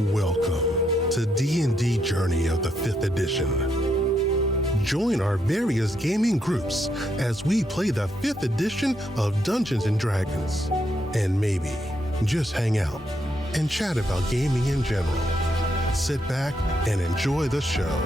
Welcome to D&D Journey of the 5th edition. Join our various gaming groups as we play the 5th edition of Dungeons & Dragons. And maybe just hang out and chat about gaming in general. Sit back and enjoy the show.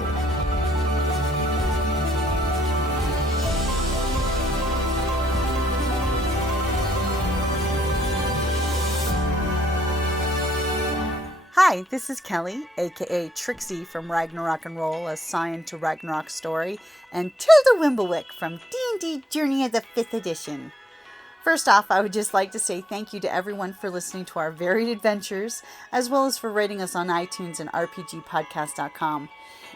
Hi, this is Kelly, aka Trixie from Ragnarok and Roll, a Scion to Ragnarok story, and Tilda Wimblewick from D&D Journey of the 5th edition. First off, I would just like to say thank you to everyone for listening to our varied adventures, as well as for rating us on iTunes and rpgpodcast.com.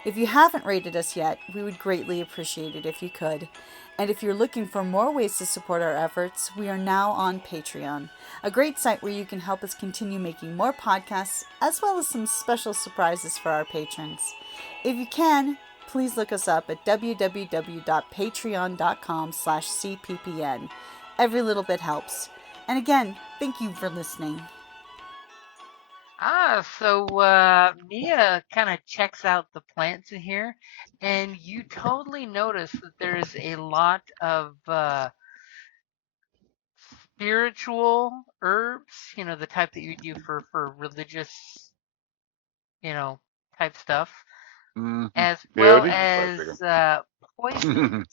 If you haven't rated us yet, we would greatly appreciate it if you could. And if you're looking for more ways to support our efforts, we are now on Patreon, a great site where you can help us continue making more podcasts, as well as some special surprises for our patrons. If you can, please look us up at www.patreon.com/cppn. Every little bit helps. And again, thank you for listening. So Mia kind of checks out the plants in here, and you totally notice that there's a lot of spiritual herbs, the type that you do for religious, type stuff, as well as poison.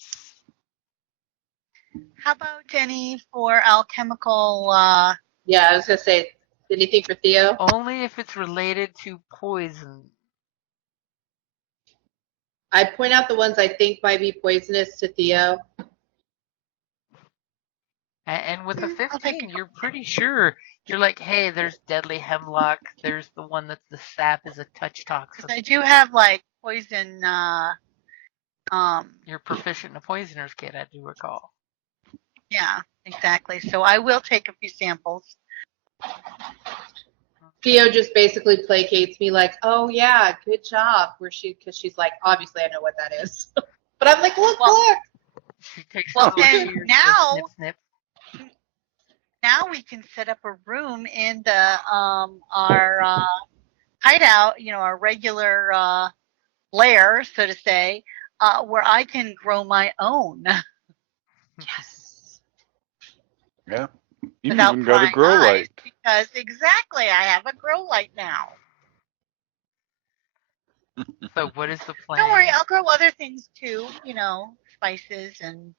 How about any for alchemical? Yeah, I was gonna say, anything for Theo? Only if it's related to poison. I point out the ones I think might be poisonous to Theo. And with the 15, you're pretty sure. You're like, hey, there's deadly hemlock. There's the one that the sap is a touch toxic. I do have like poison. You're proficient in a poisoner's kit, I do recall. Yeah, exactly. So I will take a few samples. Theo just basically placates me like, oh yeah, good job. Because she's like, obviously I know what that is. But I'm like, look. She takes and now, snip, snip. Now we can set up a room in the our hideout, our regular lair, so to say, where I can grow my own. Yes. Yeah. You even got a grow light. Because exactly, I have a grow light now. So what is the plan? Don't worry, I'll grow other things too, spices and...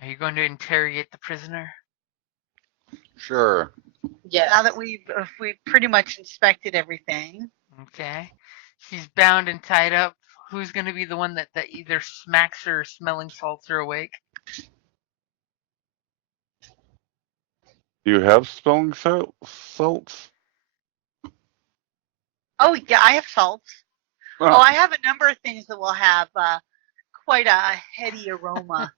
Are you going to interrogate the prisoner? Sure. Yeah. Now that we've pretty much inspected everything. Okay. She's bound and tied up. Who's going to be the one that either smacks her smelling salts her awake? Do you have smelling salts? Oh, yeah, I have salts. Oh, I have a number of things that will have quite a heady aroma.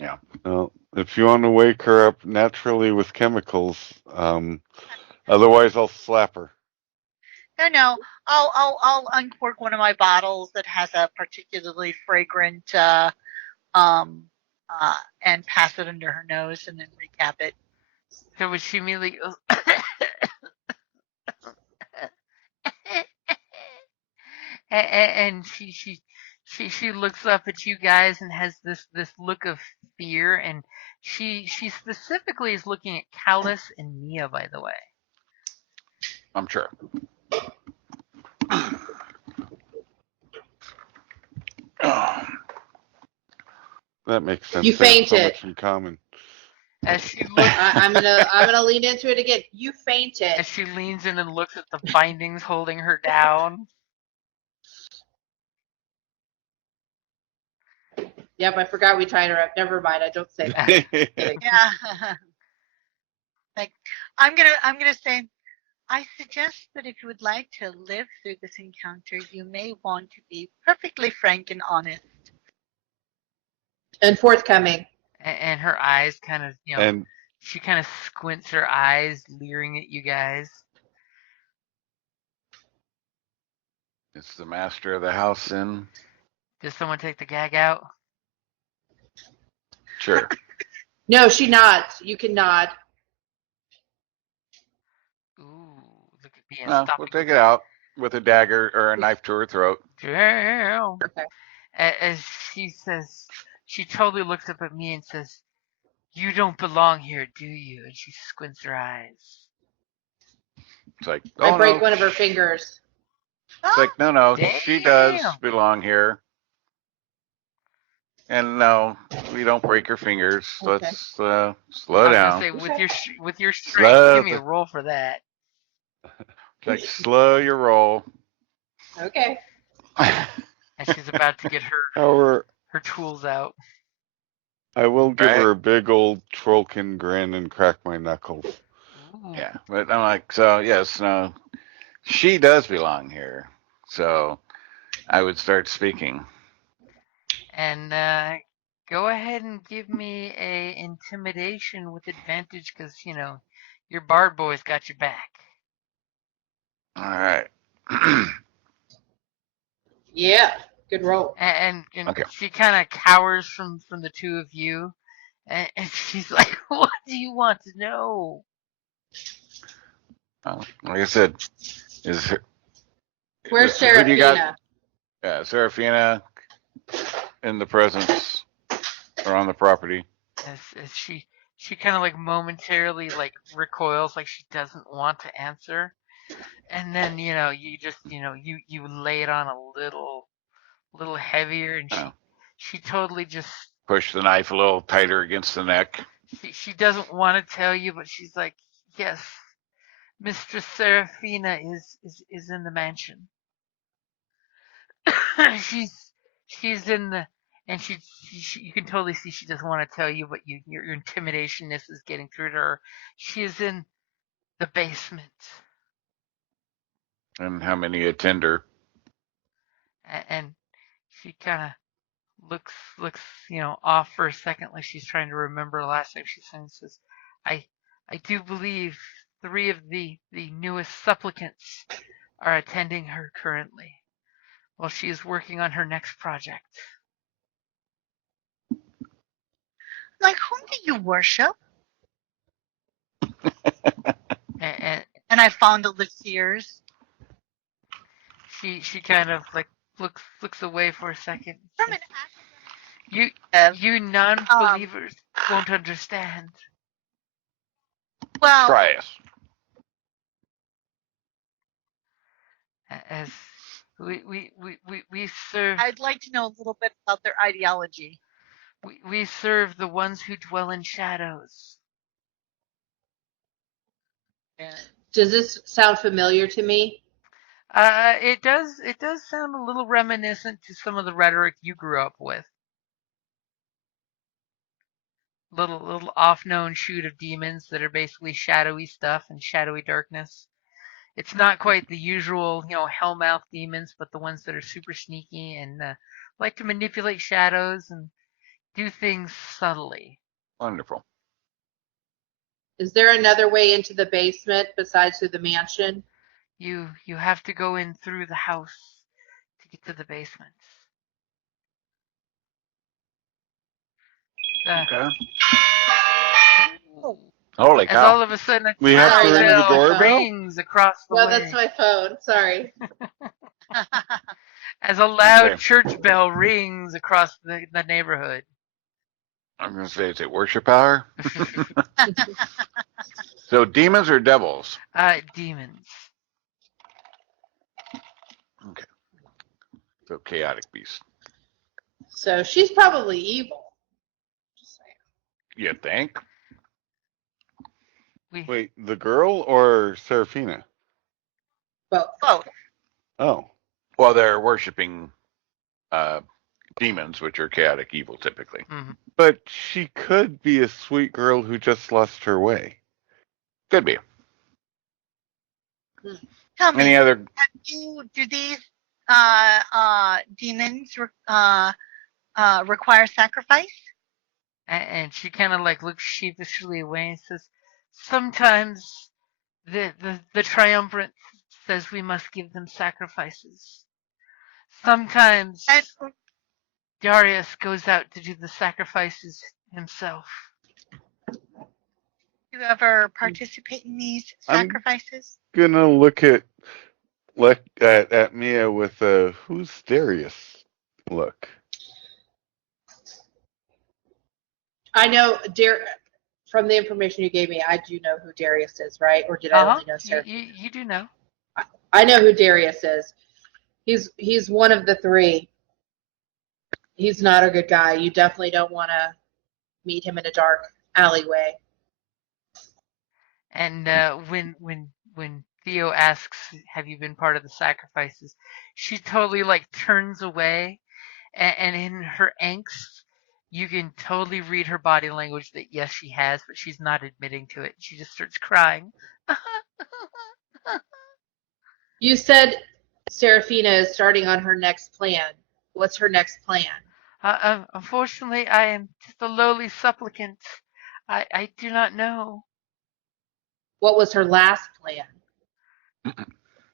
Yeah. Well, if you want to wake her up naturally with chemicals, otherwise I'll slap her. No. I'll uncork one of my bottles that has a particularly fragrant and pass it under her nose and then recap it. So would she immediately go, and she looks up at you guys and has this look of fear, and she specifically is looking at Callus and Mia, by the way. I'm sure. That makes sense. You fainted. So much in common. As she looks, I'm gonna lean into it again. You fainted. as she leans in and looks at the bindings holding her down. Yep, I forgot we tied her up. Never mind. I don't say that. Yeah. Like I'm gonna say, I suggest that if you would like to live through this encounter, you may want to be perfectly frank and honest. And forthcoming. And her eyes kind of, And she kind of squints her eyes, leering at you guys. It's the master of the house in. Does someone take the gag out? Sure. No, she nods. You can nod. Ooh, look at and No, stopping. we'll take it out with a dagger or a knife to her throat. Damn. Okay. As she says, she totally looks up at me and says, "You don't belong here, do you?" And she squints her eyes. It's like, I oh break no. one of her fingers. It's like, no, Damn. she does belong here. And no, we don't break her fingers. Okay. Let's slow I was down. gonna say with your strength, Slow give me a the- roll for that. It's like, slow your roll. Okay. And she's about to get However, her tools out. I will give Right. her a big old trollkin grin and crack my knuckles. Ooh. Yeah, but I'm like, so yes, no, she does belong here. So I would start speaking. And go ahead and give me a intimidation with advantage, because your bard boy's got your back. All right. Yeah. Good roll. And Okay. she kind of cowers from the two of you, and she's like, "What do you want to know?" Like I said, is Where's who do you got? Seraphina? Yeah, Seraphina in the presence or on the property. As she kind of like momentarily like recoils, like she doesn't want to answer, and then you just you lay it on a little heavier, and Oh. she totally just Push the knife a little tighter against the neck. she doesn't want to tell you, but she's like, "Yes, Mistress Seraphina is in the mansion." she's in the and she you can totally see she doesn't want to tell you, but your intimidationness is getting through to her. She is in the basement, And how many attend her? and she kind of looks off for a second, like she's trying to remember the last time she says, I do believe 3 of the newest supplicants are attending her currently while she is working on her next project. Like, whom do you worship? And And I fondled the tears. she kind of like looks away for a second. From an You active, you non-believers won't understand. well, Try us. As we serve I'd like to know a little bit about their ideology. we serve the ones who dwell in shadows. And Does this sound familiar to me? It does sound a little reminiscent to some of the rhetoric you grew up with. Little off-known shoot of demons that are basically shadowy stuff and shadowy darkness. It's not quite the usual, hellmouth demons, but the ones that are super sneaky and like to manipulate shadows and do things subtly. Wonderful. Is there another way into the basement besides through the mansion? You have to go in through the house to get to the basement. Okay. Ooh. Holy As all cow. of a sudden a We have to church ring the bell doorbell? rings across the No, way. that's my phone. Sorry. As a loud Okay. church bell rings across the neighborhood. I'm going to say, is it worship hour? So demons or devils? Demons. Okay. So chaotic beast. So she's probably evil. Just saying. You think? Wait, the girl or Seraphina? Both. both. Oh, Well, they're worshiping demons, which are chaotic evil typically. Mm-hmm. but she could be a sweet girl who just lost her way. Could be. Tell me, Any other? do these demons require sacrifice? And she kind of like looks sheepishly away and says, "Sometimes the triumvirate says we must give them sacrifices. Sometimes And Darius goes out to do the sacrifices himself." Do you ever participate in these I'm sacrifices? gonna look at Mia with a who's Darius look. I know, from the information you gave me, I do know who Darius is, right? Or did I only know Seraphina? You do know. I know who Darius is. He's one of the three. He's not a good guy. You definitely don't want to meet him in a dark alleyway. And when Theo asks, "Have you been part of the sacrifices?" she totally like turns away, and in her angst, you can totally read her body language that yes, she has, but she's not admitting to it. She just starts crying. You said Seraphina is starting on her next plan. What's her next plan? Unfortunately, I am just a lowly supplicant. I do not know. What was her last plan?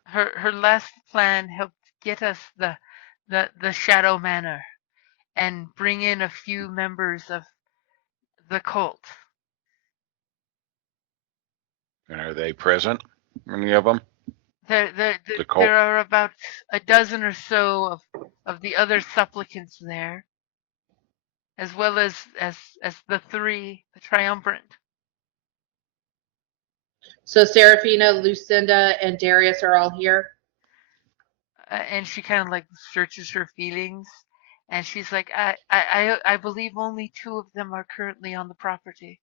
Her last plan helped get us the Shadow Manor and bring in a few members of the cult. And are they present? Any of them? There The cult. are about a dozen or so of the other supplicants there, as well as the three, the triumvirate. So Seraphina, Lucinda, and Darius are all here? And she kind of like searches her feelings, and she's like, I believe only two of them are currently on the property.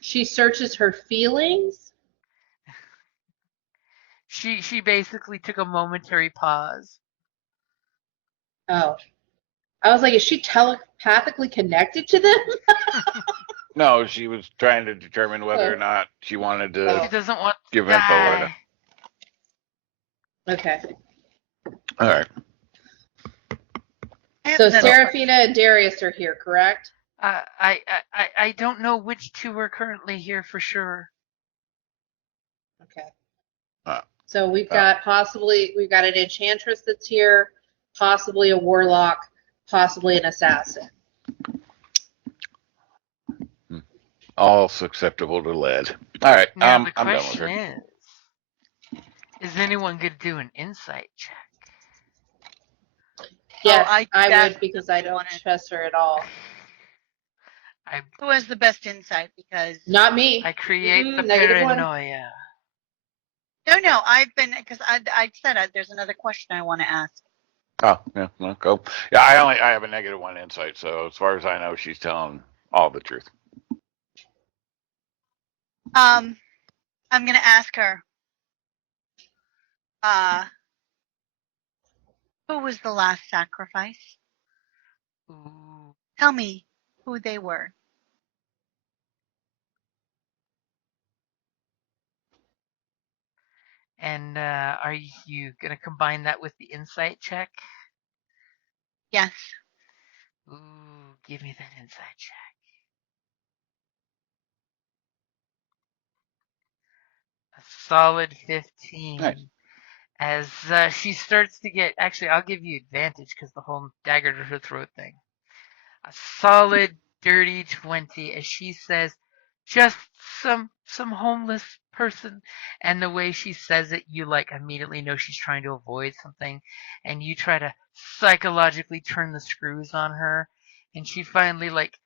She searches her feelings? She basically took a momentary pause. Oh. I was like, is she telepathically connected to them? No, she was trying to determine whether or not she wanted to She doesn't want to give info. die. Okay. All right. So Seraphina and Darius are here, correct? I don't know which two are currently here for sure. Okay. So we've got an enchantress that's here, possibly a warlock, possibly an assassin. All acceptable to lead. All right. Now the I'm done with question her. is anyone going to do an insight check? Yes, I I would, because I don't trust her at all. Who has the best insight? Because Not me. I create the -1. paranoia. No, I've been, because I said there's another question I want to ask. Oh, yeah, well, go. Yeah, I have a -1 insight, so as far as I know, she's telling all the truth. I'm gonna ask her. Who was the last sacrifice? Ooh. Tell me who they were. And are you going to combine that with the insight check? Yes. Ooh, give me that insight check. A solid 15. Nice. As she starts to get, actually, I'll give you advantage because the whole dagger to her throat thing. A solid dirty 20 as she says, just some homeless person. And the way she says it, you like immediately know she's trying to avoid something, and you try to psychologically turn the screws on her, and she finally like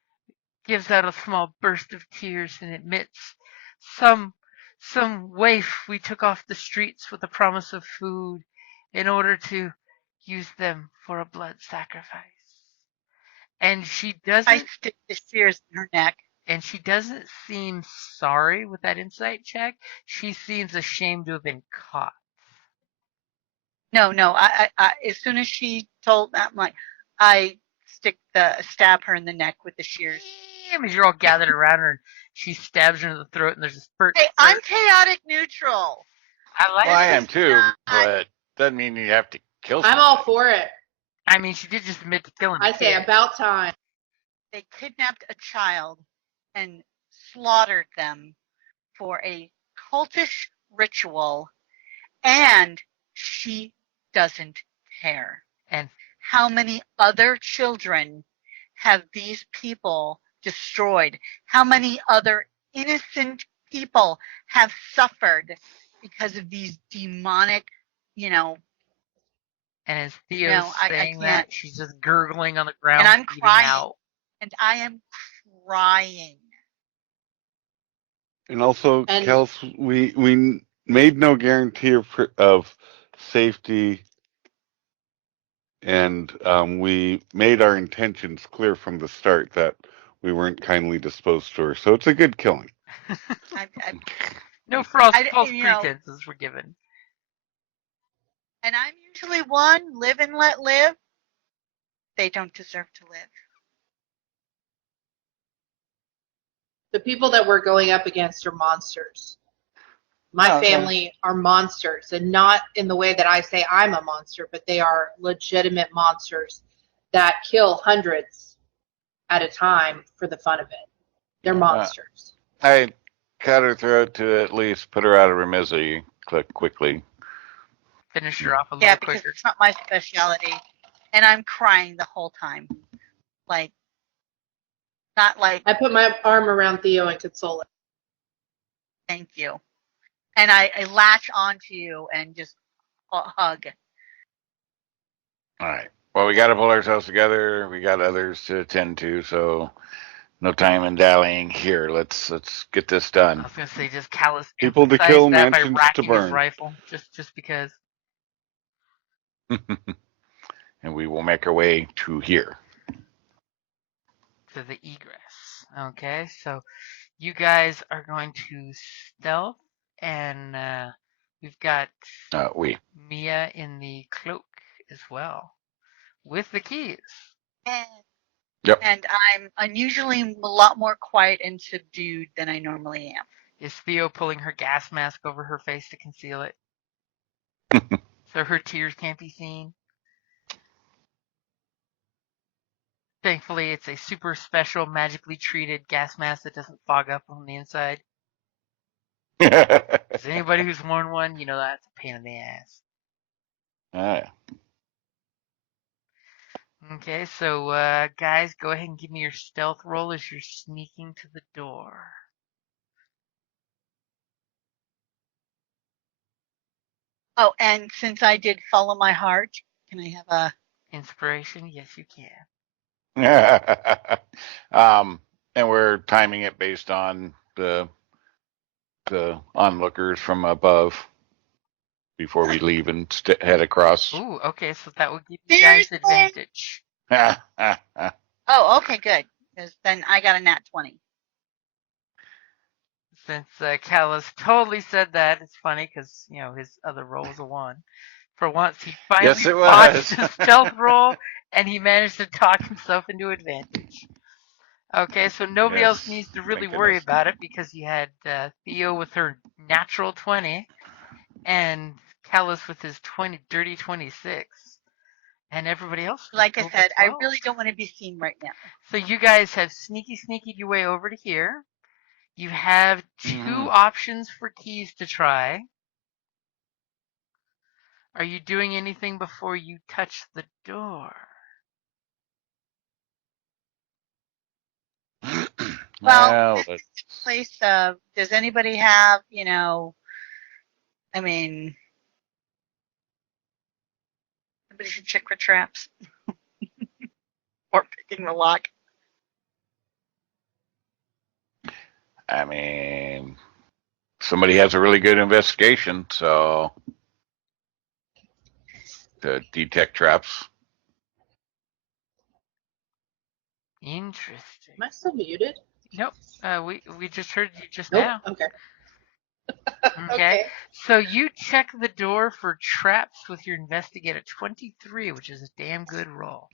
gives out a small burst of tears and admits some waif we took off the streets with the promise of food in order to use them for a blood sacrifice. And she doesn't. I stick the shears in her neck. And she doesn't seem sorry with that insight check. She seems ashamed to have been caught. No. I as soon as she told that, I stab her in the neck with the shears. Damn, as you're all gathered around her, and she stabs her in the throat, and there's a spurt. Hey, I'm chaotic neutral. I am too, but doesn't mean you have to kill someone. I'm all for it. I mean, she did just admit to killing. I say about time. They kidnapped a child and slaughtered them for a cultish ritual, and she doesn't care. And how many other children have these people destroyed? How many other innocent people have suffered because of these demonic, And as Theo's No, I saying can't. that, she's just gurgling on the ground, and I'm bleeding crying, out. and I am crying. And also, And- Kels, we made no guarantee of safety, and we made our intentions clear from the start that we weren't kindly disposed to her. So it's a good killing. I, No false you know, pretenses were given. and I'm usually one, live and let live. They don't deserve to live. The people that we're going up against are monsters. My Okay. family are monsters, and not in the way that I say I'm a monster, but they are legitimate monsters that kill hundreds at a time for the fun of it. They're monsters. I cut her throat to at least put her out of her misery quickly. Finish her off a little Yeah, because quicker. it's not my specialty, and I'm crying the whole time. Like, not like, I put my arm around Theo and console him. thank you. And I latch onto you and just hug. All right. Well, we got to pull ourselves together. We got others to attend to, so no time in dallying here. Let's get this I done. was gonna say just Callus People to emphasized kill, that by mansions to racking his burn. rifle, just because. And we will make our way to here. To the egress. Okay, so you guys are going to stealth, and we've got We. Mia in the cloak as well, with the keys. Yep. And I'm unusually a lot more quiet and subdued than I normally am. Is Theo pulling her gas mask over her face to conceal it? So her tears can't be seen? Thankfully, it's a super special, magically treated gas mask that doesn't fog up on the inside. Because anybody who's worn one, you know that's a pain in the ass. Ah, Okay, so guys, go ahead and give me your stealth roll as you're sneaking to the door. Oh, and since I did follow my heart, can I have a Inspiration? Yes, you can. and we're timing it based on the onlookers from above before we leave and head across. Ooh, okay, so that would give you guys Seriously? advantage. Oh, okay, good. Because then I got a nat 20. Since Callus totally said that, it's funny because, you know, his other roll was a 1. For once, he finally Yes, it botched was. his stealth roll, and he managed to talk himself into advantage. Okay, so nobody else Yes, needs to really thank worry goodness. about it because you had Theo with her natural 20 and Callus with his dirty 26. And everybody else Like I rolled a said, I 12. really don't want to be seen right now. So you guys have sneaky your way over to here. You have 2 Mhm. options for keys to try. Are you doing anything before you touch the door? Well, Well, this place, does anybody have, I mean, somebody should check for traps or picking the lock. I mean, somebody has a really good investigation, so to detect traps. Interesting. Am I still muted? Nope. We just heard you just Nope. now. Okay. Okay. So you check the door for traps with your investigate at 23, which is a damn good roll.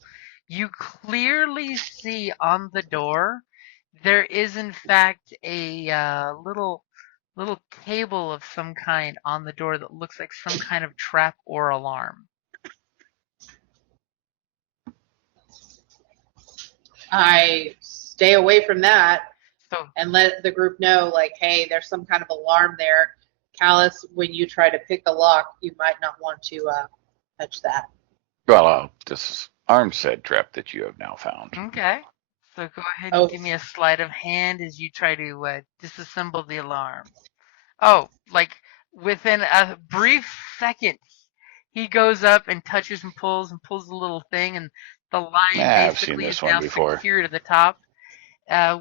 You clearly see on the door there is in fact a little cable of some kind on the door that looks like some kind of trap or alarm. I stay away from that So and let the group know, like, hey, there's some kind of alarm there. Callus, when you try to pick the lock, you might not want to touch that. Well, this is arm said trap that you have now found. okay. So go ahead and Oh, give me a sleight of hand as you try to disassemble the alarm. Oh, like within a brief second, he goes up and touches and pulls the little thing, and the line I've seen basically is this one now before. secure to the top.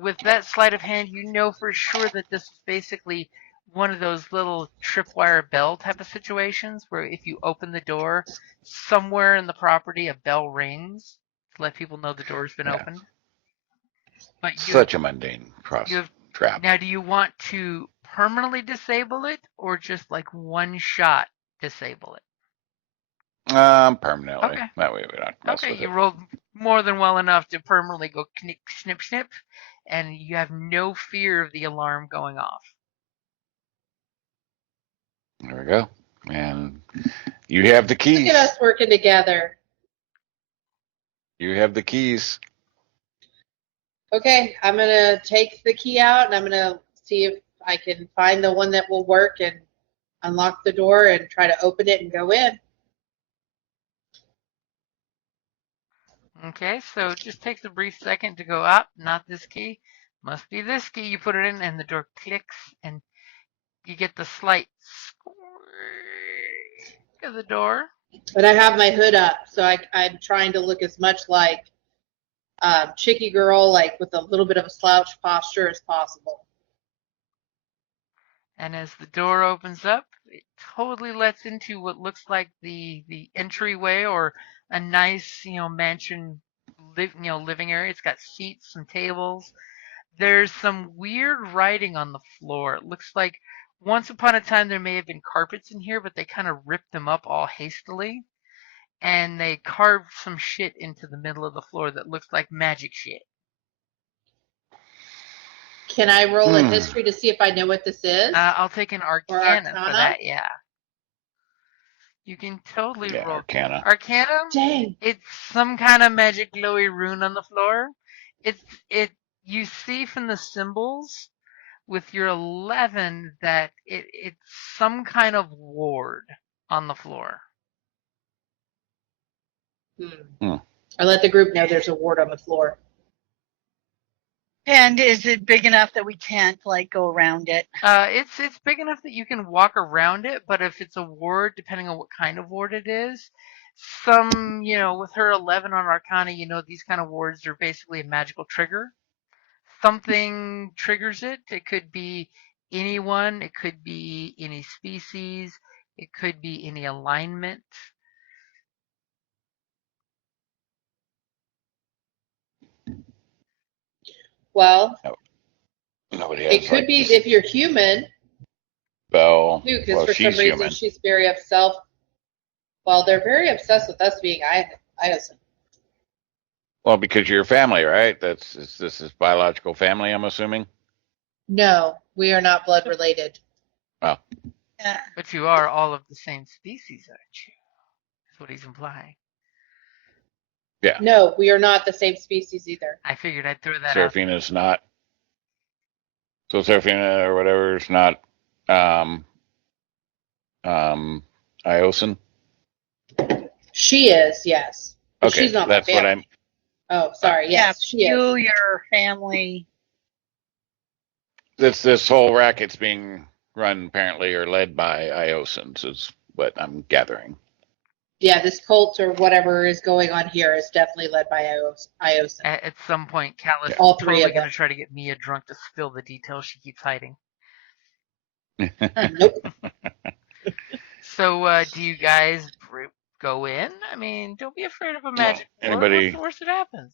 With that sleight of hand, you know for sure that this is basically one of those little tripwire bell type of situations where if you open the door, somewhere in the property a bell rings to let people know the door's been Yeah. opened. But Such a mundane you have trap. now. Do you want to permanently disable it or just like one shot disable it? Permanently. Okay. That way we don't mess Okay, with you it. rolled more than well enough to permanently go snip, snip, and you have no fear of the alarm going off. There we go. And you have the look keys. at us working together. You have the keys. Okay, I'm going to take the key out and I'm going to see if I can find the one that will work and unlock the door and try to open it and go in. Okay, so it just takes a brief second to go up. Not this key. Must be this key. You put it in, and the door clicks, and you get the slight squeak of the door. But I have my hood up, so I'm trying to look as much like Chicky Girl, like with a little bit of a slouch posture as possible. And as the door opens up, it totally lets into what looks like the entryway or a nice, mansion living area. It's got seats, some tables. There's some weird writing on the floor. It looks like once upon a time there may have been carpets in here, but they kind of ripped them up all hastily. And they carved some shit into the middle of the floor that looks like magic shit. Can I roll a history to see if I know what this is? I'll take an Arcana for Arcana? that, yeah. You can totally roll Arcana. Arcana. Dang. It's some kind of magic glowy rune on the floor. You see from the symbols with your 11 that it's some kind of ward on the floor. I let the group know there's a ward on the floor. And is it big enough that we can't like go around it? It's big enough that you can walk around it, but if it's a ward, depending on what kind of ward it is, with her 11 on Arcana, these kind of wards are basically a magical trigger. Something triggers it. It could be anyone. It could be any species. It could be any alignment. Well, Nobody has. it could be if you're human. Belle. Too, because Well, for some she's reason human. she's very obsessed. Well, they're very obsessed with us being Iosan. Well, because you're family, right? This is biological family, I'm assuming. No, we are not blood related. Oh. Yeah. But you are all of the same species, aren't you? That's what he's implying. Yeah. No, we are not the same species either. I figured I'd throw that out. Seraphina's not. So Seraphina or whatever is not Iosan? She is, yes. But Okay, she's not that's my what family. I'm. Oh, sorry. Yes, she you, is. your family. This whole racket's being run apparently or led by Iosans is what I'm gathering. Yeah, this cult or whatever is going on here is definitely led by Iosan. At some point, Callus is All three totally of going them. to try to get Mia drunk to spill the details she keeps hiding. Nope. So, do you guys go in? I mean, don't be afraid of a magic ward. Anybody? What's the worst that happens?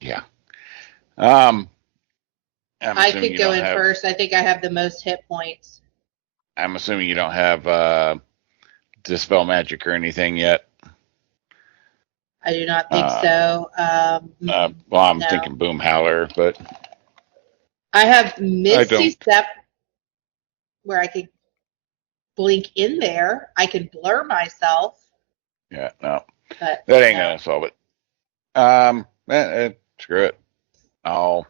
Yeah. I could go in first. I think I have the most hit points. I'm assuming you don't have dispel magic or anything yet. I do not think so. Well, I'm thinking boom howler, but I have Misty Step where I could blink in there. I could blur myself. Yeah, no, but that ain't gonna solve it. Screw it. I'll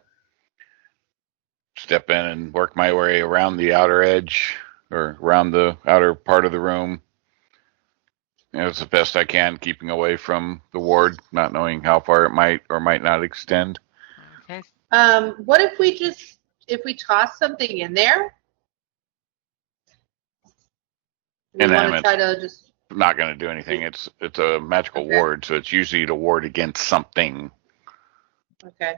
step in and work my way around the outer edge or around the outer part of the room. It's the best I can, keeping away from the ward, not knowing how far it might or might not extend. Okay. What if we toss something in there? We want to Inanimate. try to just. Not going to do anything. It's a magical ward, so it's usually to ward against something. Okay.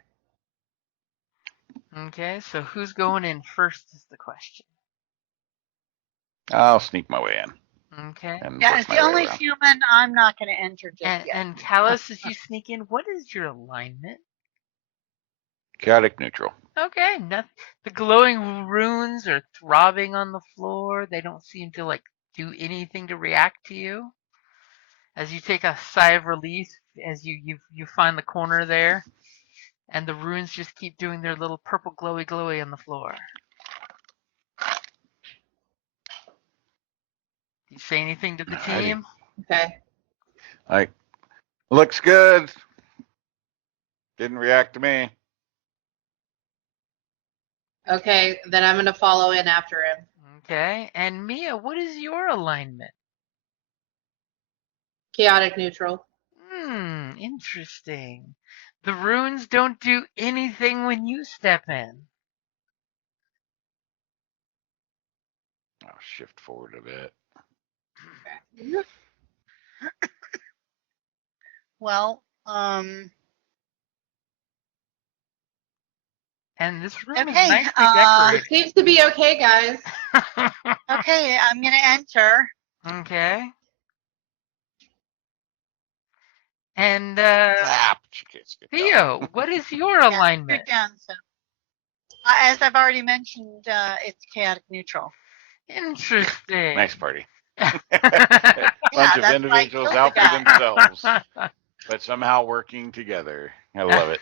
Okay, so who's going in first is the question. I'll sneak my way in. Okay. And Yeah, work as my the way only around. human, I'm not going to enter just yet. And Callus, as you sneak in, what is your alignment? Chaotic neutral. Okay, the glowing runes are throbbing on the floor. They don't seem to like do anything to react to you. As you take a sigh of relief, as you find the corner there, and the runes just keep doing their little purple glowy on the floor. You say anything to the Alrighty. team? Okay. Like, looks good. Didn't react to me. Okay, then I'm gonna follow in after him. Okay, and Mia, what is your alignment? Chaotic neutral. Interesting. The runes don't do anything when you step in. I'll shift forward a bit. Well, And this room Okay, is nicely It decorated. seems to be okay, guys. okay, I'm going to enter. Okay. And But you can't skip down. Theo, what is your Yeah, alignment? straight down, so. As I've already mentioned, it's chaotic neutral. Interesting. Nice party. Yeah, Bunch of that's why I individuals killed the out for guy. themselves, but somehow working together. I love it.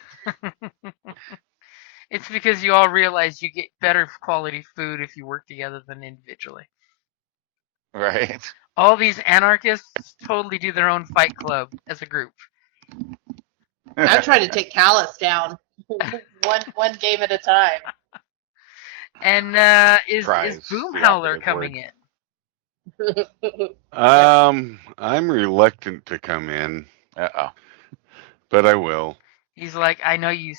It's because you all realize you get better quality food if you work together than individually. Right? All these anarchists totally do their own fight club as a group. I'm trying to take Callus down one game at a time. And is Tries, Boom the Howler operative coming word. in? I'm reluctant to come in, Uh-oh. but I will. He's like, I know you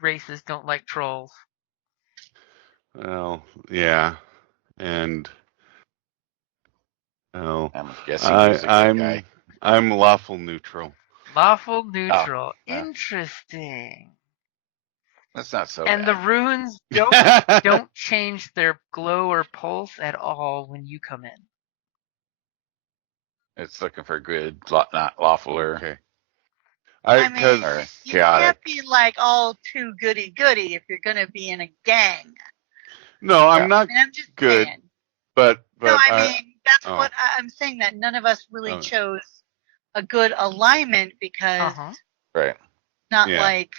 races don't like trolls. Well, yeah, and well, I'm guessing he's a good guy. I'm lawful neutral. Lawful neutral. Oh. Interesting. That's not so And bad. the runes don't change their glow or pulse at all when you come in. It's looking for good, not lawful or Okay. I mean, Because or you chaotic. can't be like all too goody-goody if you're going to be in a gang. no, I'm Yeah. not I mean, I'm just good, saying. but No, I mean, that's oh. what I'm saying, that none of us really Oh. chose a good alignment because Right. not Yeah. like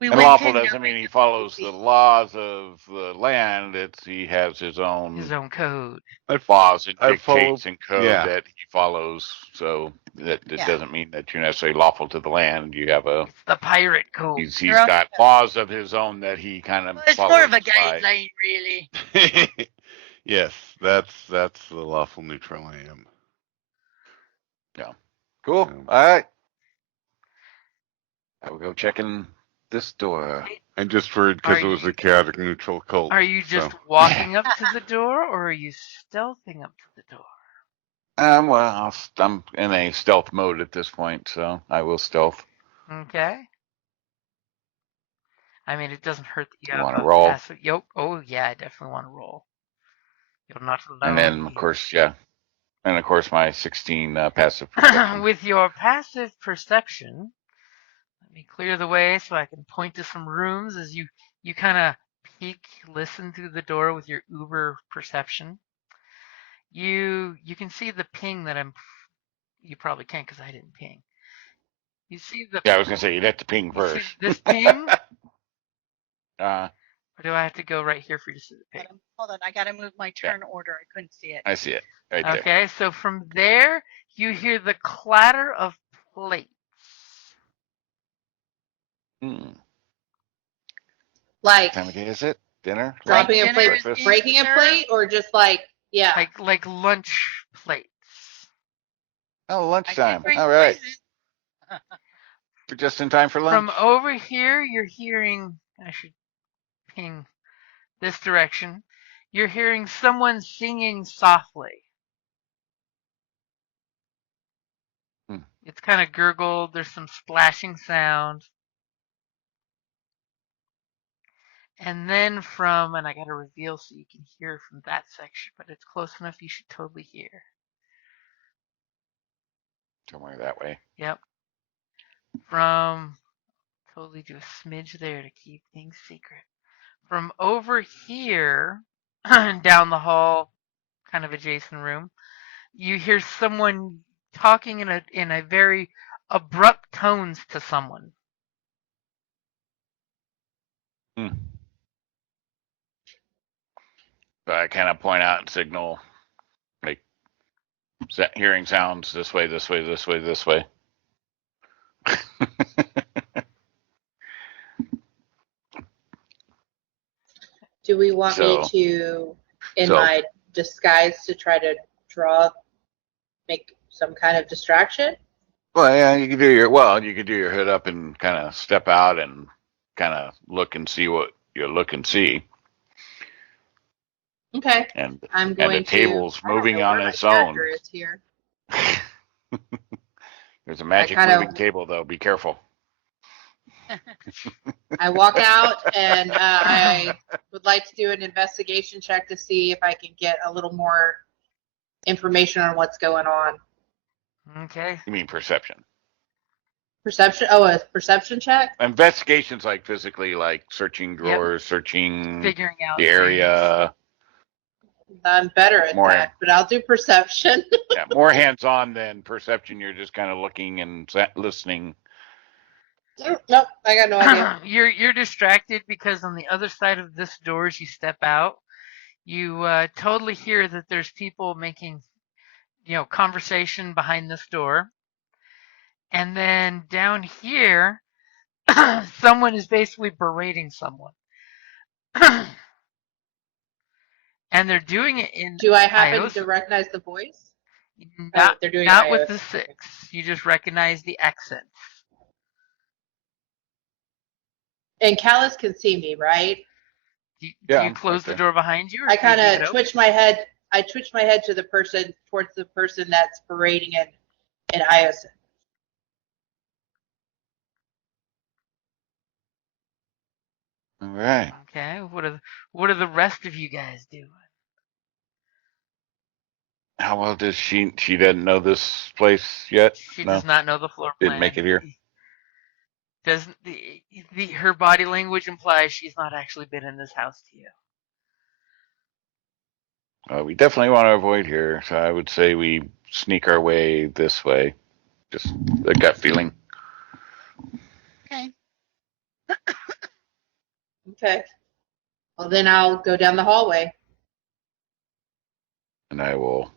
we And went lawful in doesn't mean he follows the laws of the land. He has his own code. laws and I follow- dictates and code yeah. that he follows. So that Yeah. doesn't mean that you're necessarily lawful to the land. You have a It's the pirate code. he's You're got laws of his own that he kind of Well, it's follows more of a by. guideline, really. Yes, that's the lawful neutral I am. Cool. Yeah. All right. I will go check in this door. And just because it was a chaotic neutral cult. Are you just so. walking up to the door, or are you stealthing up to the door? Well, I'm in a stealth mode at this point, so I will stealth. Okay. I mean, it doesn't hurt that you You have wanna a roll? passive. Oh, yeah, I definitely want to roll. You're not alone. And then, of course, and of course, my 16 passive perception. With your passive perception, let me clear the way so I can point to some rooms as you kind of peek, listen through the door with your uber perception. You can see the ping that you probably can't because I didn't ping. You see the Yeah, I was gonna say you'd have to ping you see first. this ping? Or do I have to go right here for you to see the ping? Hold on, I got to move my turn order. I couldn't see it. I see it right there. Okay, so from there you hear the clatter of plates. Like What time of day is it? Dinner? dropping a dinner plate, is being breaking a served? plate, or just like Like lunch plates. Oh, I lunchtime. did bring All right. poison. We're just in time for lunch. From over here, you're hearing. I should ping this direction. You're hearing someone singing softly. Hmm. It's kind of gurgled. There's some splashing sound. And then and I got to reveal so you can hear from that section, but it's close enough you should totally hear. Somewhere that way. Yep. Totally do a smidge there to keep things secret. From over here, down the hall, kind of adjacent room, you hear someone talking in a very abrupt tones to someone. Hmm. So I kind of point out and signal, like, hearing sounds this way, this way, this way, this way. Do we want me to, in my disguise, to try to make some kind of distraction? Well, yeah, you could do your hood up and kind of step out and kind of look and see what you look and see. Okay. And I'm going the table's moving on its own. Is here. There's a magic moving table, though. Be careful. I walk out and I would like to do an investigation check to see if I can get a little more information on what's going on. Okay. You mean perception? Perception? Oh, a perception check? Investigation's like physically, like searching drawers, searching figuring out the area. I'm better at that, but I'll do perception. Yeah, more hands-on than perception. You're just kind of looking and listening. Nope, I got no idea. You're distracted because on the other side of this door, as you step out, you totally hear that there's people making, conversation behind this door, and then down here, someone is basically berating someone, and they're doing it in. Do I happen Iosan. to recognize the voice? Not, they're doing not it with the 6. You just recognize the accents. And Callus can see me, right? Do you close the door behind you? Or I kind of twitch my head. I twitch my head to the person, towards the person that's parading in Iosan. All right. Okay. What are the rest of you guys doing? How well does she doesn't know this place yet? She does not know the floor plan. Didn't make it here. Doesn't her body language implies she's not actually been in this house to you. We definitely want to avoid here, so I would say we sneak our way this way. Just a gut feeling. Okay. Okay. Well, then I'll go down the hallway. And I will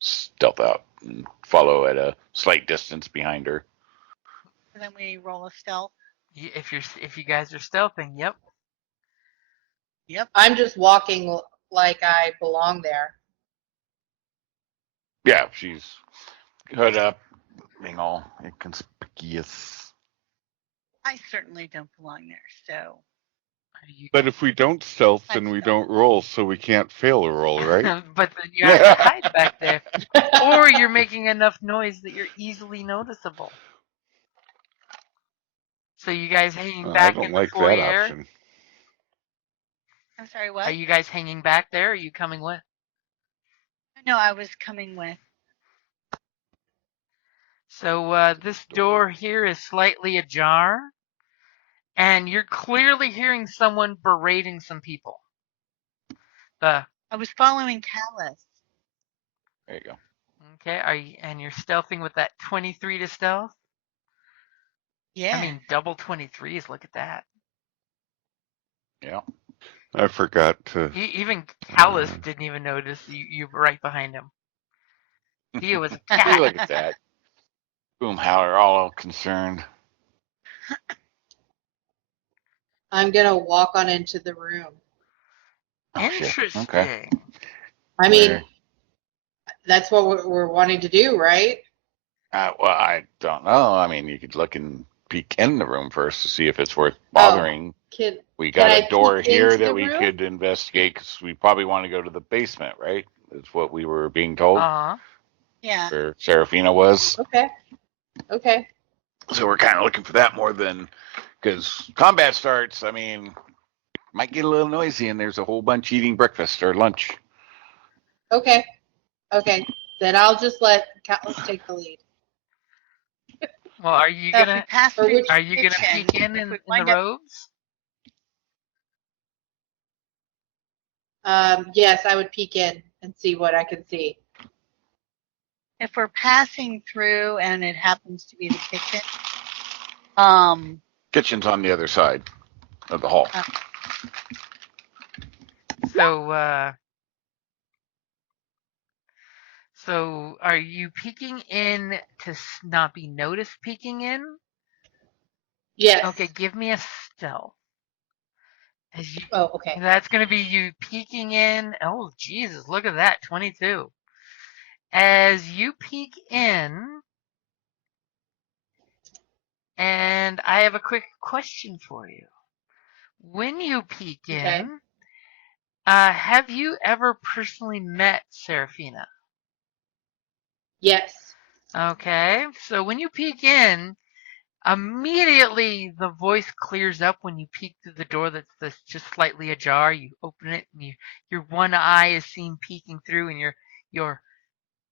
stealth out and follow at a slight distance behind her. And then we roll a stealth. If you guys are stealthing, yep. Yep. I'm just walking like I belong there. Yeah, she's hood up, being all inconspicuous. I certainly don't belong there, so. But if we don't stealth, then we don't roll, so we can't fail a roll, right? But then you have to hide back there. Or you're making enough noise that you're easily noticeable. So you guys hanging back in the foyer? I don't like that option. I'm sorry, what? Are you guys hanging back there, or are you coming with? No, I was coming with. So this door here is slightly ajar, and you're clearly hearing someone berating some people. I was following Callus. There you go. Okay, and you're stealthing with that 23 to stealth? Yeah. I mean, double 23s, look at that. Yeah. I forgot to. Even Callus didn't even notice you were right behind him. He was a cat. Look at that. Boom, howler, all concerned. I'm going to walk on into the room. Interesting. Okay. I mean, that's what we're wanting to do, right? Well, I don't know. I mean, you could look and peek in the room first to see if it's worth bothering. Can We can got I a door peek here into that the we room? could investigate because we probably want to go to the basement, right? That's what we were being told. Yeah. Where Serafina was. Okay. Okay. So we're kind of looking for that more than because combat starts. I mean, might get a little noisy, and there's a whole bunch eating breakfast or lunch. Okay. Okay. Then I'll just let Cutlass take the lead. Well, are you So if we gonna pass Or through which? the are you gonna kitchen, peek in if we the wind up, robes? Yes, I would peek in and see what I can see. if we're passing through and it happens to be the kitchen, Kitchen's on the other side of the hall. So are you peeking in to not be noticed peeking in? Yes. Okay, give me a stealth. As you, Oh, okay. that's going to be you peeking in. Oh, Jesus, look at that, 22. As you peek in, and I have a quick question for you. When you peek Okay. in, have you ever personally met Serafina? Yes. Okay, so when you peek in, immediately the voice clears up when you peek through the door that's just slightly ajar. You open it and your one eye is seen peeking through, and your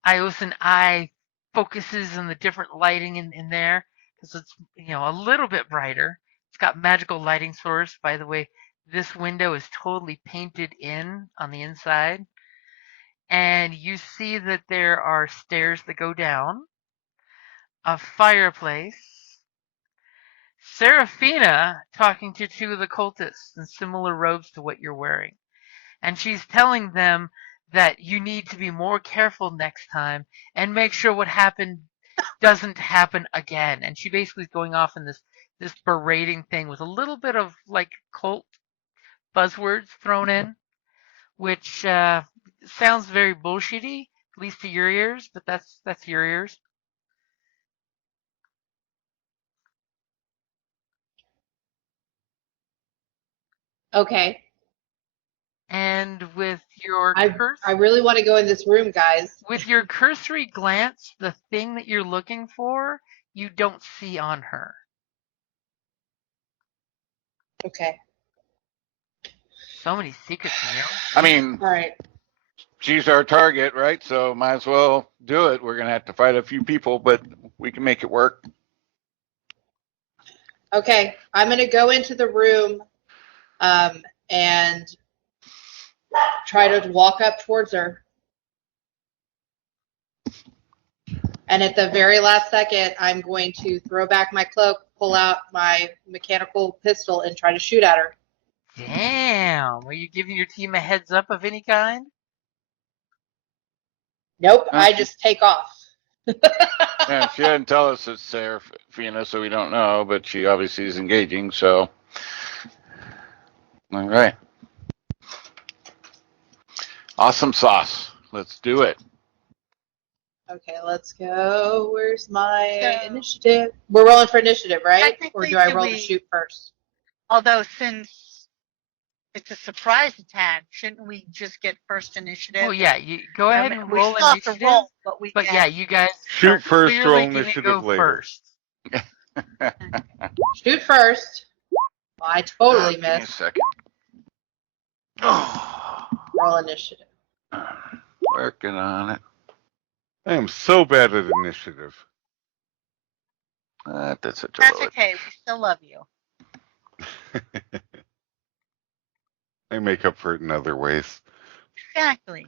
Iosan eye focuses on the different lighting in there because it's a little bit brighter. It's got magical lighting source. By the way, this window is totally painted in on the inside, and you see that there are stairs that go down, a fireplace, Serafina talking to two of the cultists in similar robes to what you're wearing. And she's telling them that you need to be more careful next time and make sure what happened doesn't happen again. And she basically is going off in this berating thing with a little bit of like cult buzzwords thrown in, which sounds very bullshitty, at least to your ears, but that's your ears. Okay. And with your I really want to go in this room, guys. with your cursory glance, the thing that you're looking for, you don't see on her. Okay. So many secrets, Neil. I mean, All right. she's our target, right? So might as well do it. We're gonna have to fight a few people, but we can make it work. Okay. I'm going to go into the room and try to walk up towards her. And at the very last second, I'm going to throw back my cloak, pull out my mechanical pistol, and try to shoot at her. Damn. Are you giving your team a heads up of any kind? Nope, I just take off. Yeah, she didn't tell us it's Serafina, so we don't know, but she obviously is engaging, so. All right. Awesome sauce. Let's do it. Okay, let's go. Where's my initiative? We're rolling for initiative, right? Or do I roll to shoot first? although since it's a surprise attack, shouldn't we just get first initiative? Well, yeah, you go ahead and we roll still have initiative. to roll, but yeah, you guys Shoot are first, roll clearly gonna initiative go later. first. Shoot first. Well, I totally Give me a missed. second. Oh, Roll initiative. working on it. I am so bad at initiative. That's such a that's low. okay. We still love you. I make up for it in other ways. Exactly.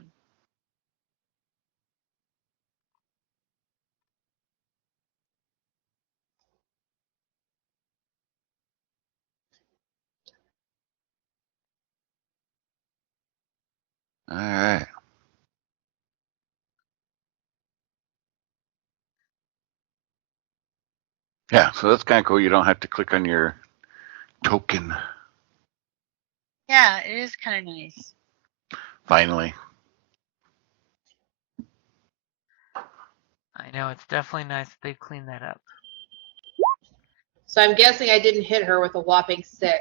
All right. Yeah, so that's kind of cool. You don't have to click on your token. Yeah, it is kind of nice. Finally. I know, it's definitely nice that they've cleaned that up. So I'm guessing I didn't hit her with a whopping 6.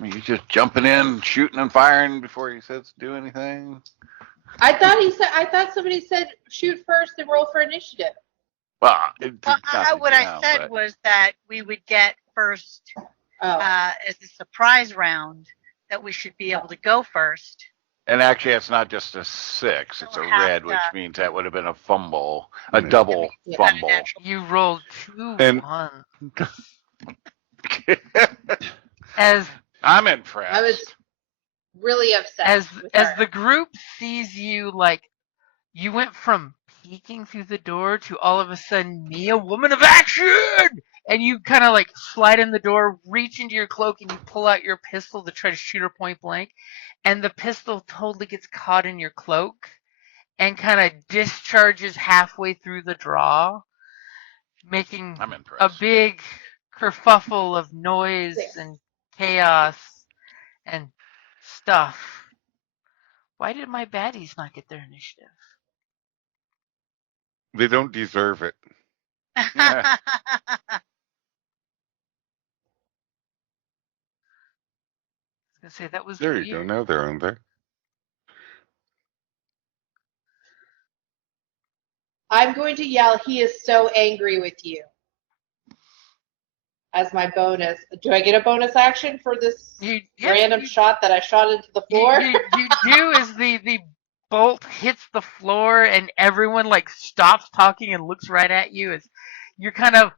Are you just jumping in, shooting and firing before he says do anything? I thought somebody said shoot first and roll for initiative. Well, What I said was that we would get first as a surprise round, that we should be able to go first. And actually, it's not just a 6; it's a red, which means that would have been a fumble, a double fumble. You rolled 2 And- 1s. As I'm impressed. I was really upset. As the group sees you, like, you went from peeking through the door to all of a sudden, me, a woman of action! And you kind of like slide in the door, reach into your cloak, and you pull out your pistol to try to shoot her point blank. And the pistol totally gets caught in your cloak and kind of discharges halfway through the draw, making a big kerfuffle of noise and chaos and stuff. Why did my baddies not get their initiative? They don't deserve it. Yeah. I was gonna say, that was There weird. you go. Now they're on there. I'm going to yell, he is so angry with you. As my bonus. Do I get a bonus action for this random shot that I shot into the floor? You do, as the bolt hits the floor and everyone like stops talking and looks right at you. As you're kind of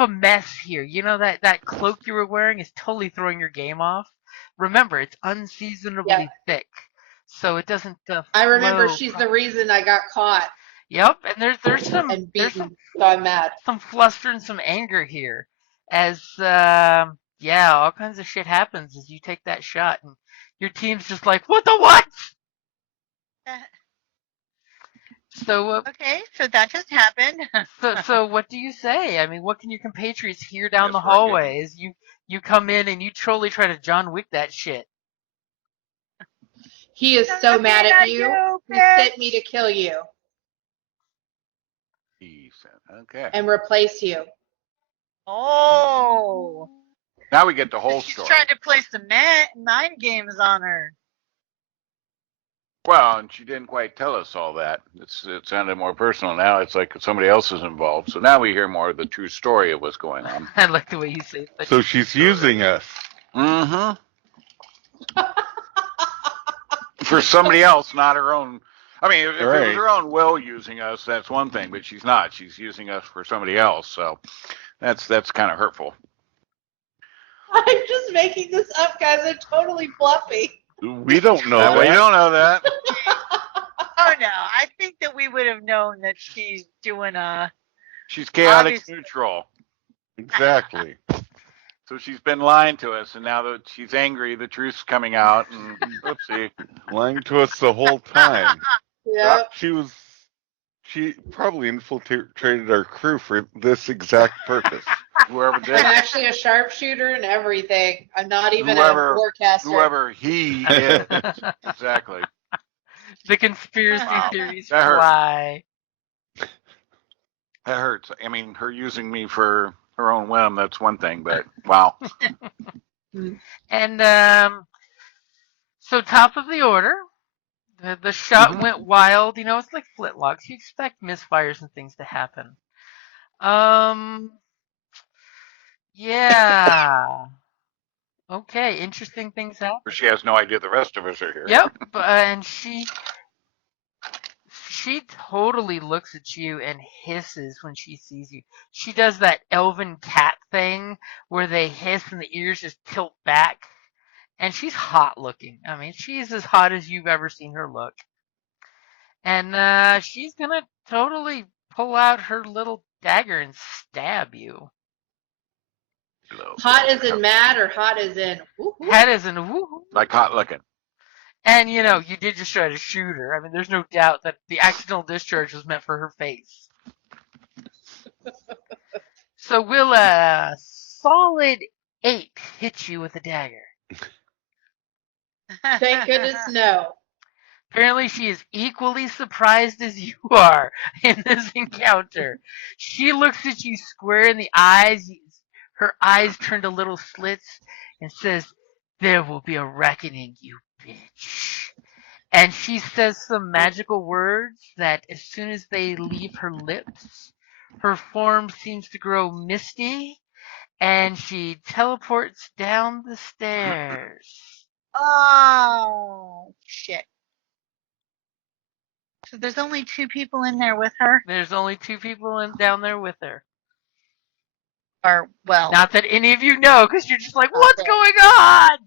a mess here. You know that cloak you were wearing is totally throwing your game off. Remember, it's unseasonably thick, so it doesn't. I remember she's the reason I got caught. Yep, and there's some and beaten, so I'm mad. Some fluster and some anger here, as all kinds of shit happens as you take that shot, and your team's just like, what the what? So okay, so that just happened. so what do you say? I mean, what can your compatriots hear down the hallway as you come in and you totally try to John Wick that shit? He is so mad at you. He sent me to kill you. He said, okay. And replace you. Oh. Now we get the whole story. He's trying to play some mind games on her. Well, and she didn't quite tell us all that. It sounded more personal now. It's like somebody else is involved. So now we hear more of the true story of what's going on. I like the way you say it. So she's using us. Mm-hmm. For somebody else, not her own. I mean, if it was her own will using us, that's one thing, but she's not. She's using us for somebody else. So that's kind of hurtful. I'm just making this up, guys. I'm totally bluffing. We don't know that. We don't know that. Oh, no. I think that we would have known that she's doing She's chaotic neutral. Exactly. So she's been lying to us, and now that she's angry, the truth's coming out, and whoopsie. Lying to us the whole time. Yeah. She probably infiltrated our crew for this exact purpose. Whoever did. I'm actually a sharpshooter and everything. I'm not even a forecaster. Whoever he is. Exactly. The conspiracy theories fly. That hurts. I mean, her using me for her own whim, that's one thing, but wow. And so top of the order, the shot went wild. You know, it's like flintlocks. You expect misfires and things to happen. Yeah. Okay, interesting things happen. She has no idea the rest of us are here. Yep, and she totally looks at you and hisses when she sees you. She does that elven cat thing where they hiss and the ears just tilt back. And she's hot looking. I mean, she's as hot as you've ever seen her look. And she's gonna totally pull out her little dagger and stab you. Hot as in mad or hot as in woo-hoo? Hot as in woo-hoo. Like hot looking. And, you know, you did just try to shoot her. I mean, there's no doubt that the accidental discharge was meant for her face. So will a solid 8 hit you with a dagger? Thank goodness no. Apparently, she is equally surprised as you are in this encounter. She looks at you square in the eyes, her eyes turned a little slits, and says, "There will be a reckoning, you bitch." And she says some magical words that, as soon as they leave her lips, her form seems to grow misty, and she teleports down the stairs. Oh, shit. So there's only 2 people in there with her? There's only 2 people down there with her. Or, well. Not that any of you know, because you're just like, what's Okay. going on?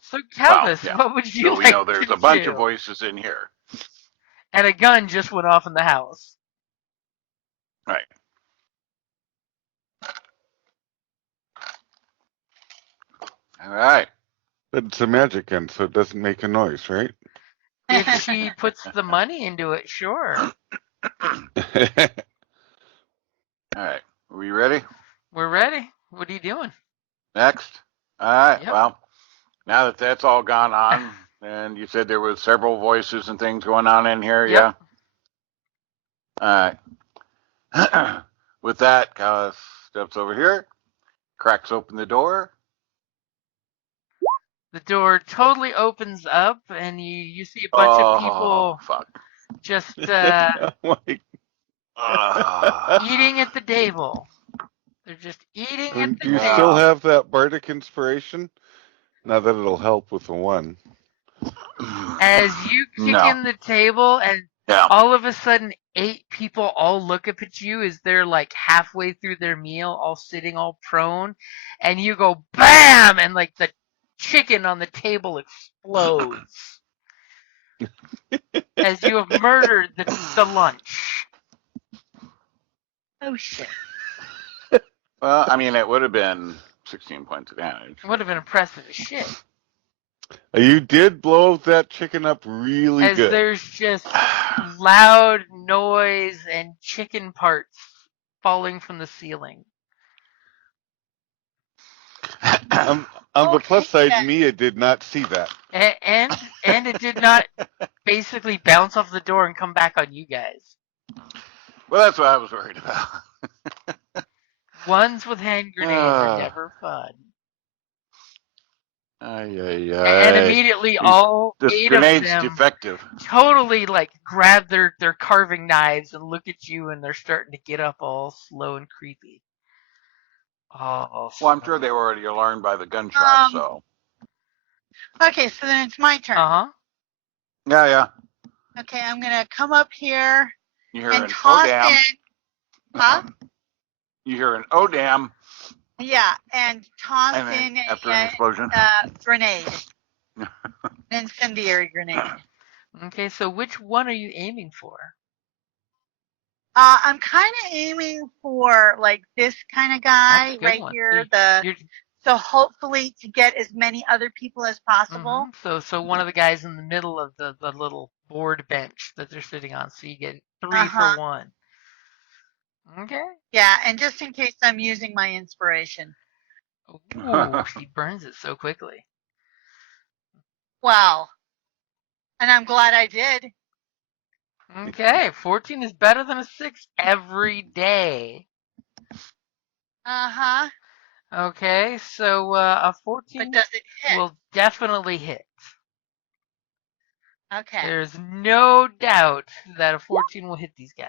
So, Calvis, yeah. what would you So we like know there's to a bunch do? of voices in here. And a gun just went off in the house. Right. All right. But it's a magic gun, so it doesn't make a noise, right? If she puts the money into it, sure. All right. Are we ready? We're ready. What are you doing? Next. All right. Yep. Well, now that that's all gone on, and you said there was several voices and things going on in here, Yep. yeah? All right. With that, Kyle steps over here, cracks open the door. The door totally opens up, and you see a bunch of people Fuck. just Like, eating at the table. They're just eating at the do you table. still have that bardic inspiration? Not that it'll help with the one. As you kick No. in the table, and Yeah. all of a sudden 8 people all look up at you as they're like halfway through their meal, all sitting all prone, and you go BAM! And like the chicken on the table explodes as you have murdered the lunch. Oh, shit. Well, I mean, it would have been 16 points of damage. It would have been impressive as shit. You did blow that chicken up really As good. there's just loud noise and chicken parts falling from the ceiling. On the plus side, Mia did not see that. And it did not basically bounce off the door and come back on you guys. Well, that's what I was worried about. Ones with hand grenades are never fun. And immediately all this 8 grenade's of them defective. totally like grab their carving knives and look at you, and they're starting to get up all slow and creepy. Oh, Well, I'm sure they were already alarmed by the gunshot, so. Okay, so then it's my turn. Uh-huh. Yeah. Okay, I'm going to come up here You hear and an toss oh damn. in. Huh? You hear an oh damn. Yeah, and toss And then in after an explosion. grenade. An incendiary grenade. Okay, so which one are you aiming for? I'm kind of aiming for like this kind of guy right one. here. You're, So hopefully to get as many other people as possible. So one of the guys in the middle of the little board bench that they're sitting on, so you get 3 for 1. Okay. Yeah, and just in case I'm using my inspiration. Ooh, she burns it so quickly. Wow. And I'm glad I did. Okay, 14 is better than a 6 every day. Uh-huh. Okay, so a 14 But does it hit? will definitely hit. Okay. There's no doubt that a 14 will hit these guys.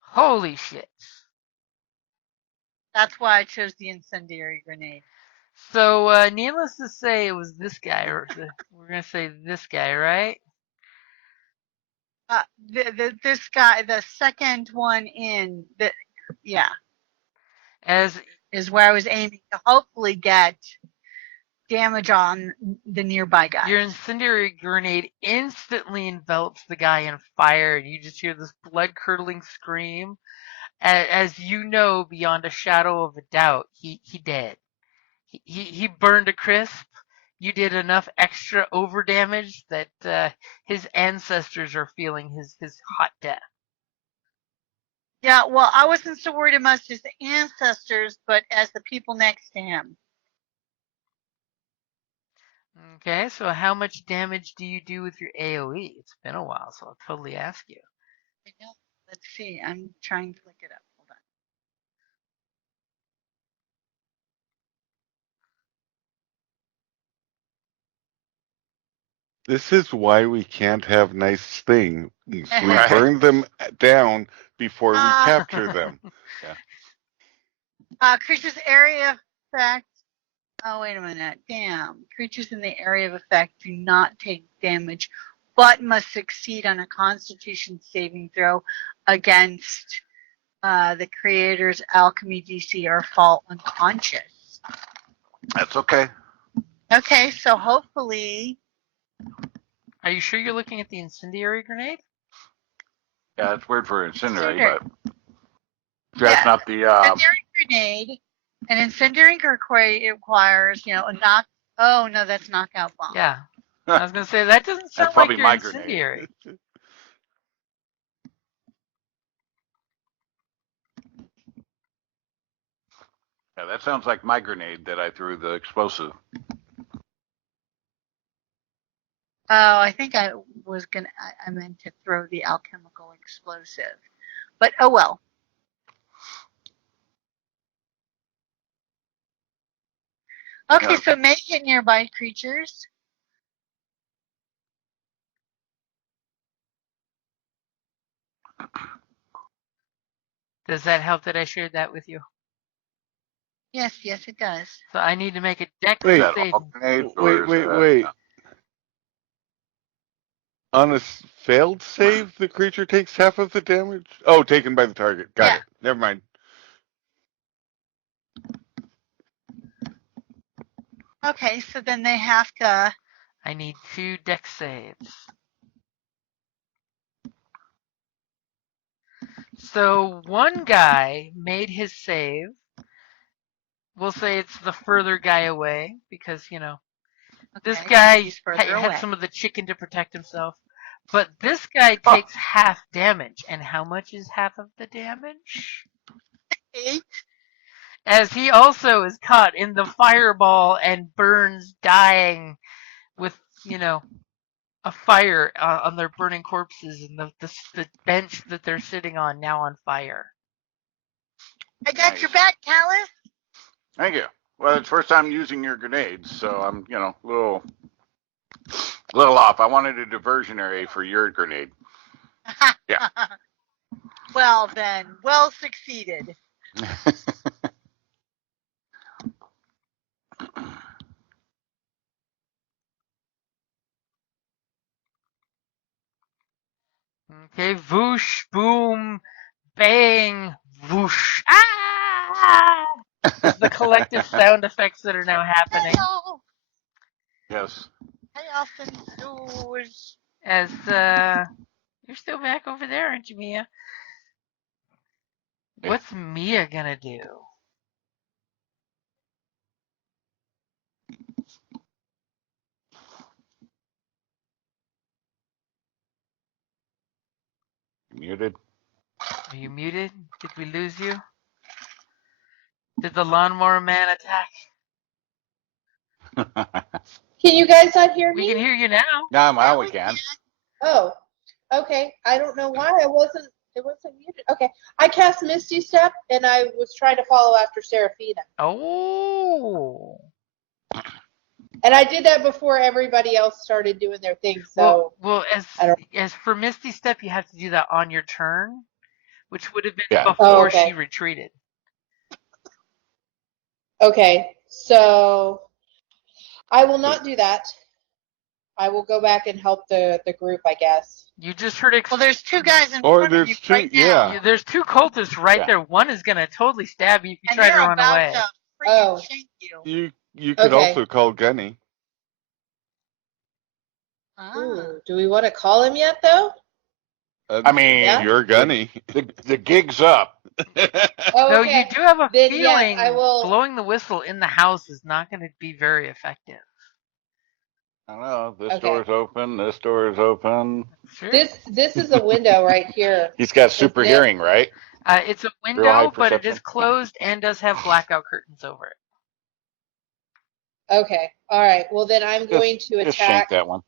Holy shit. That's why I chose the incendiary grenade. So, needless to say, it was this guy, or we're going to say this guy, right? This guy, the second one in, yeah. Is where I was aiming to hopefully get damage on the nearby guy. Your incendiary grenade instantly envelops the guy in fire, and you just hear this blood-curdling scream. As you know, beyond a shadow of a doubt, he dead. He burned to crisp. You did enough extra over damage that his ancestors are feeling his hot death. Yeah, well, I wasn't so worried about his ancestors, but as the people next to him. Okay, so how much damage do you do with your AoE? It's been a while, so I'll totally ask you. I know. Let's see. I'm trying to look it up. Hold on. This is why we can't have nice things. We Right. burn them down before we Ah. capture them. Creature's area effect. Oh, wait a minute. Damn. Creatures in the area of effect do not take damage, but must succeed on a Constitution saving throw against the creator's alchemy DC or fall unconscious. That's okay. Okay, so hopefully. Are you sure you're looking at the incendiary grenade? Yeah, it's weird for incendiary, Incendiary. but that's not the. Incendiary grenade. An incendiary grenade requires, a knock. Oh no, that's knockout bomb. Yeah. I was gonna say that doesn't sound That's like probably your my incendiary. grenade. Yeah, that sounds like my grenade that I threw the explosive. Oh, I think I meant to throw the alchemical explosive. But oh well. Okay, so make hit nearby creatures. Does that help that I shared that with you? Yes, it does. So I need to make a dex Wait. save. Wait. On a failed save, the creature takes half of the damage? Oh, taken by the target. Got it. Never mind. Okay, so then they have to. I need 2 dex saves. So one guy made his save. We'll say it's the further guy away because, this guy had some of the chicken to protect himself. But this guy takes half damage. And how much is half of the damage? 8. As he also is caught in the fireball and burns, dying with, a fire on their burning corpses and the bench that they're sitting on now on fire. I got your back, Callus. Thank you. Well, it's first time using your grenades, so I'm, a little off. I wanted a diversionary for your grenade. Yeah. Well then, well succeeded. Okay, whoosh, boom, bang, whoosh, ah! It's the collective sound effects that are now happening. Yes. Hey, often doors. As you're still back over there, aren't you, Mia? What's Mia gonna do? Muted. Are you muted? Did we lose you? Did the lawnmower man attack? Can you guys not hear me? We can hear you now. Now we can. Oh, okay. I don't know why it wasn't muted. Okay. I cast Misty Step and I was trying to follow after Seraphina. Oh. And I did that before everybody else started doing their thing. So well, as for Misty Step, you have to do that on your turn, which would have been before she retreated. Okay, so I will not do that. I will go back and help the group, I guess. You just heard well, there's 2 guys in front of you right now. There's 2 cultists right there. One is gonna totally stab you if you try to run away. Shank You could also call Gunny. Ooh, do we want to call him yet, though? I mean, you're Gunny. The gig's up. Though you do have a feeling will... blowing the whistle in the house is not going to be very effective. I don't know. This door's open. This door is open. Sure. This is a window right here. He's got super hearing, right? It's a window, but it is closed and does have blackout curtains over it. Okay. All right. Well, then I'm going to Just shank attack. that one.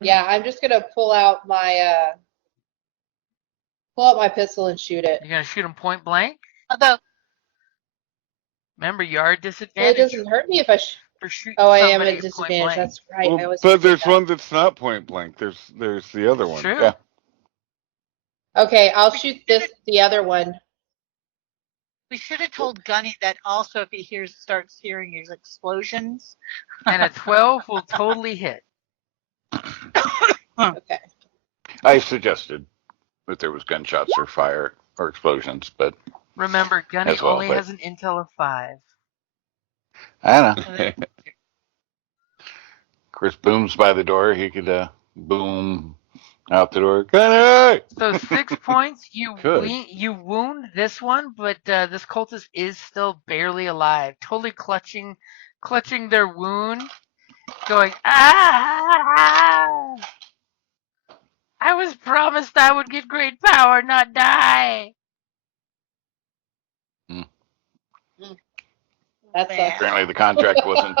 Yeah, I'm just going to pull out my pistol and shoot it. You're gonna shoot him point blank. Although, Remember, you are at Well, it disadvantage doesn't hurt me if I. for shooting Oh, I am at somebody a at point disadvantage. blank. That's right. I Well, always but forget there's that. one that's not point blank. There's the other It's one. true. Yeah. Okay, I'll shoot the other one. we should have told Gunny that also if he starts hearing his explosions. And a 12 will totally hit. Okay. I suggested that there was gunshots or fire or explosions, but Remember, Gunny As well, only but- has an intel of 5. I don't know. Of course, Boom's by the door. He could boom out the door. Gunny! So 6 points. You Could. you wound this one, but this cultist is still barely alive, totally clutching their wound, going ah! I was promised I would get great power, not die. That's Man. Apparently, the contract wasn't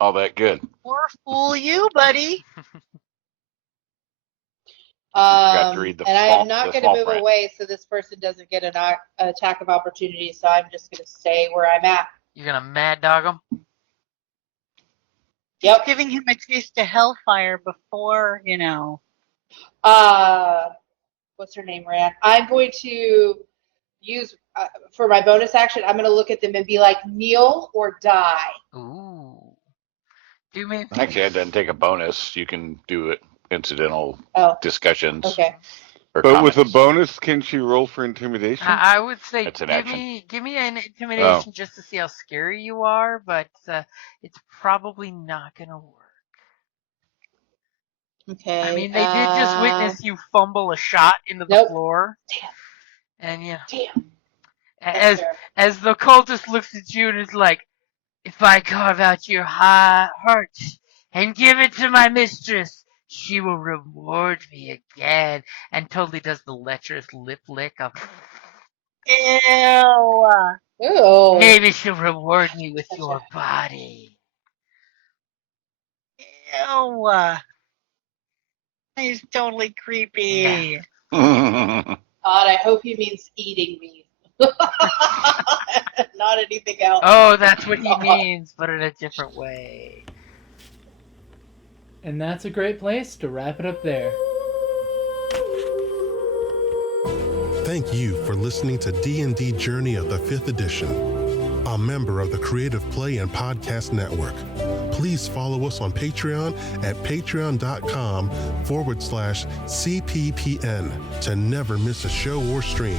all that good. Or fool you, buddy. Forgot to read the and I am not the going to small move print. away, so this person doesn't get an attack of opportunity. So I'm just going to stay where I'm at. You're gonna mad dog him. Yep. Giving him a taste of hellfire before, What's her name, Rand? I'm going to use for my bonus action. I'm going to look at them and be like, kneel or die. Ooh. Do me. Actually, it doesn't take a bonus. You can do it incidental Oh, discussions. okay. Or But with a comments. bonus, can she roll for intimidation? I would say That's an give action. me an intimidation just to see how scary you are, but it's probably not gonna work. Okay. I mean, they did just witness you fumble a shot into the Nope. floor, Damn. and yeah, Damn. as fair. as the cultist looks at you and is like, "If I carve out your heart and give it to my mistress, she will reward me again," and totally does the lecherous lip lick of. Ew. Ooh. Maybe she'll reward me with Such your a- body. Ew. He's totally creepy. God, I hope he means eating me. Not anything else. Oh, that's what he means, but in a different way. And that's a great place to wrap it up there. Thank you for listening to D&D Journey of the 5th Edition, a member of the Creative Play and Podcast Network. Please follow us on Patreon at patreon.com/CPPN to never miss a show or stream.